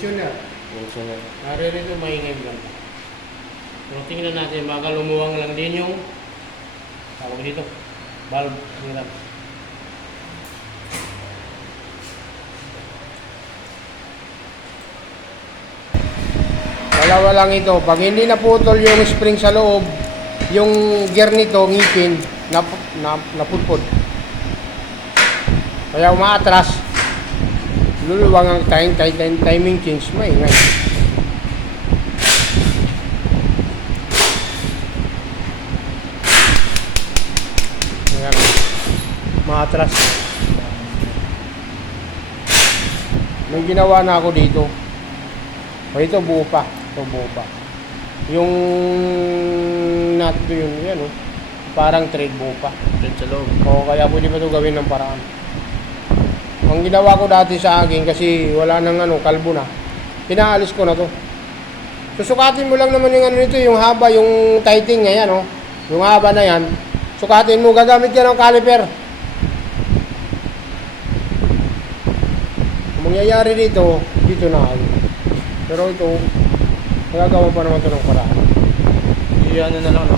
tensioner. Tensioner. Naririto maingay lang. Pero tingnan natin, baka lumuwang lang din yung tawag dito, valve. Tingnan. Dalawa lang ito. Pag hindi naputol yung spring sa loob, yung gear nito, ngipin, naputpod. Kaya umaatras. Luluwang ang timing change, maingay. Ayan. Maatras. May ginawa na ako dito. O ito buo pa. Ito buo pa. Yung nut yun, yan o. Parang thread buo pa. Thread sa loob. O kaya pwede pa ito gawin ng paraan. Ang ginawa ko dati sa akin kasi wala nang kalbo na. Pinaalis ko na to. Susukatin mo lang naman yung nito, yung haba, yung tightening ngayon, no? Yung haba na yan. Sukatin mo, gagamit ka ng caliper. Ang mangyayari dito na. Pero ito, magagawa pa naman ito ng paraan. Iyan na lang, no?